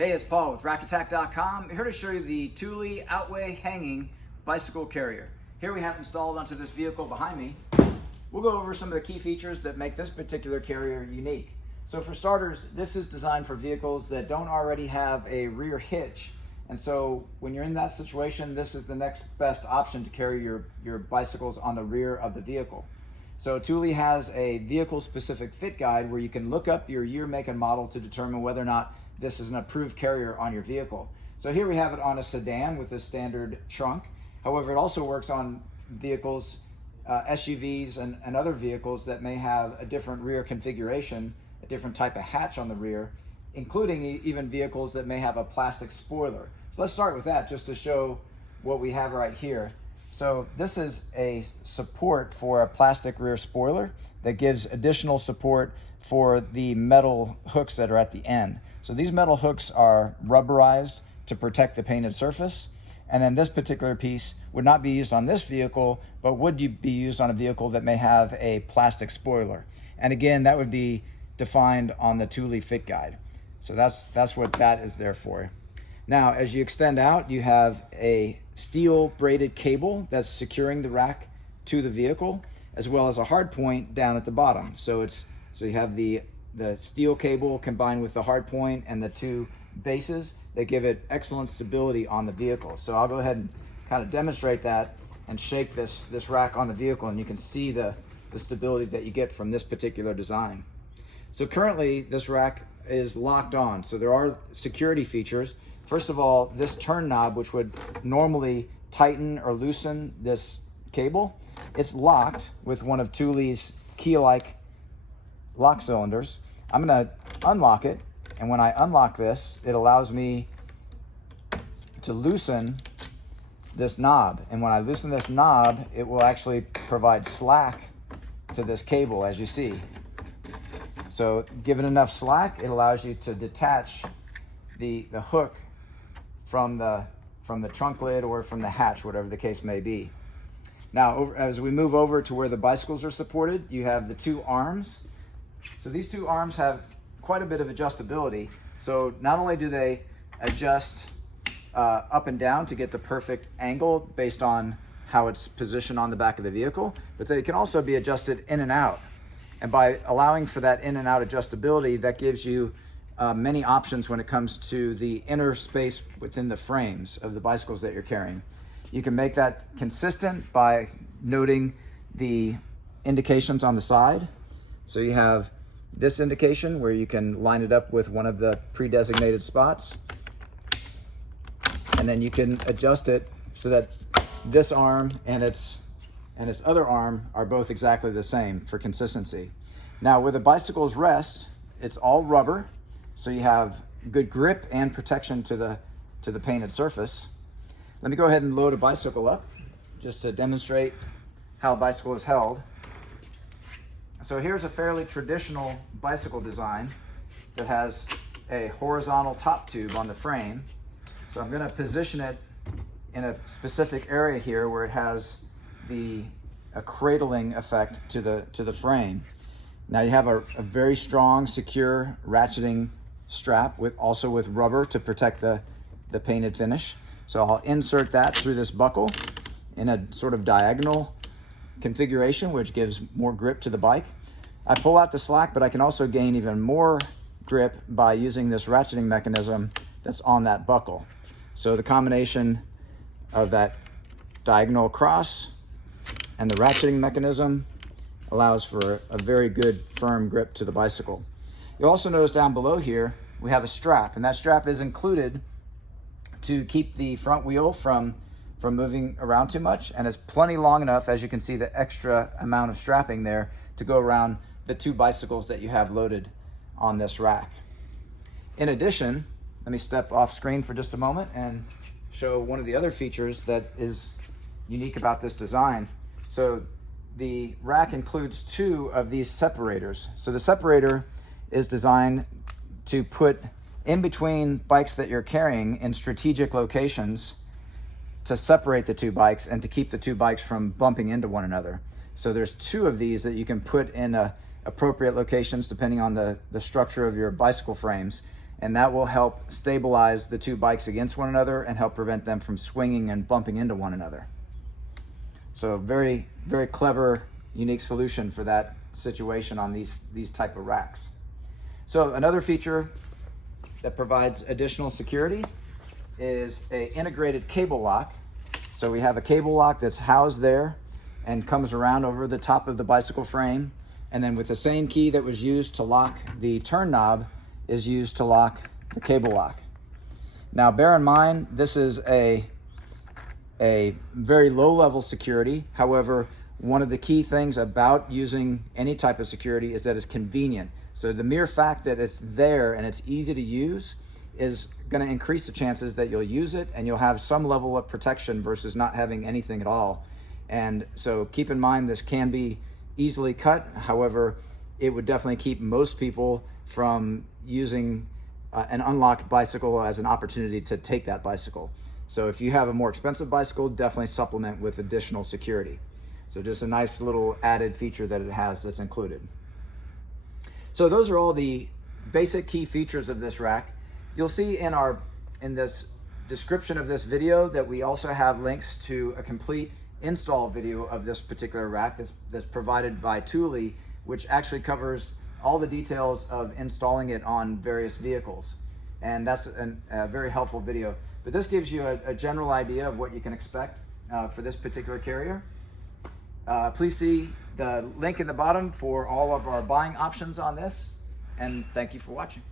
Hey, it's Paul with rackattack.com. Here to show you the Thule OutWay Hanging bicycle carrier. Here we have installed onto this vehicle behind me. We'll go over some of the key features that make this particular carrier unique. So for starters, this is designed for vehicles that don't already have a rear hitch. And so when you're in that situation, this is the next best option to carry your bicycles on the rear of the vehicle. So Thule has a vehicle-specific fit guide where you can look up your year, make, and model to determine whether or not this is an approved carrier on your vehicle. So here we have it on a sedan with a standard trunk. However, it also works on vehicles, SUVs and other vehicles that may have a different rear configuration, a different type of hatch on the rear, including even vehicles that may have a plastic spoiler. So let's start with that just to show what we have right here. So this is a support for a plastic rear spoiler that gives additional support for the metal hooks that are at the end. So these metal hooks are rubberized to protect the painted surface. And then this particular piece would not be used on this vehicle, but would be used on a vehicle that may have a plastic spoiler. And again, that would be defined on the Thule Fit Guide. So that's what that is there for. Now, as you extend out, you have a steel braided cable that's securing the rack to the vehicle, as well as a hard point down at the bottom. So you have the steel cable combined with the hard point and the two bases that give it excellent stability on the vehicle. So I'll go ahead and kind of demonstrate that and shake this rack on the vehicle, and you can see the stability that you get from this particular design. So currently this rack is locked on. So there are security features. First of all, this turn knob, which would normally tighten or loosen this cable, it's locked with one of Thule's key-like lock cylinders. I'm gonna unlock it, and when I unlock this, it allows me to loosen this knob. And when I loosen this knob, it will actually provide slack to this cable, as you see. So given enough slack, it allows you to detach the hook from the trunk lid or from the hatch, whatever the case may be. Now, as we move over to where the bicycles are supported, you have the two arms. So these two arms have quite a bit of adjustability. So not only do they adjust up and down to get the perfect angle based on how it's positioned on the back of the vehicle, but they can also be adjusted in and out. And by allowing for that in and out adjustability, that gives you many options when it comes to the inner space within the frames of the bicycles that you're carrying. You can make that consistent by noting the indications on the side. So you have this indication where you can line it up with one of the pre-designated spots. And then you can adjust it so that this arm and its other arm are both exactly the same for consistency. Now, where the bicycles rest, it's all rubber, so you have good grip and protection to the painted surface. Let me go ahead and load a bicycle up just to demonstrate how a bicycle is held. So here's a fairly traditional bicycle design that has a horizontal top tube on the frame. So I'm going to position it in a specific area here where it has a cradling effect to the frame. Now you have a very strong, secure ratcheting strap also with rubber to protect the painted finish. So I'll insert that through this buckle in a sort of diagonal configuration, which gives more grip to the bike. I pull out the slack, but I can also gain even more grip by using this ratcheting mechanism that's on that buckle. So the combination of that diagonal cross and the ratcheting mechanism allows for a very good firm grip to the bicycle. You'll also notice down below here, we have a strap, and that strap is included to keep the front wheel from moving around too much, and it's plenty long enough, as you can see, the extra amount of strapping there to go around the two bicycles that you have loaded on this rack. In addition, let me step off screen for just a moment and show one of the other features that is unique about this design. So the rack includes two of these separators. So the separator is designed to put in between bikes that you're carrying in strategic locations to separate the two bikes and to keep the two bikes from bumping into one another. So there's two of these that you can put in appropriate locations depending on the structure of your bicycle frames. and that will help stabilize the two bikes against one another and help prevent them from swinging and bumping into one another. So very, very clever, unique solution for that situation on these type of racks. So another feature that provides additional security is a integrated cable lock. So we have a cable lock that's housed there and comes around over the top of the bicycle frame, and then with the same key that was used to lock the turn knob is used to lock the cable lock. Now bear in mind, this is a very low level security. However, one of the key things about using any type of security is that it's convenient. So the mere fact that it's there and it's easy to use is going to increase the chances that you'll use it and you'll have some level of protection versus not having anything at all. And so keep in mind, this can be easily cut. However, it would definitely keep most people from using an unlocked bicycle as an opportunity to take that bicycle. So if you have a more expensive bicycle, definitely supplement with additional security. So just a nice little added feature that it has that's included. So those are all the basic key features of this rack. You'll see in this description of this video that we also have links to a complete install video of this particular rack that's provided by Thule, which actually covers all the details of installing it on various vehicles. And that's a very helpful video. But this gives you a general idea of what you can expect for this particular carrier. Please see the link in the bottom for all of our buying options on this, and thank you for watching.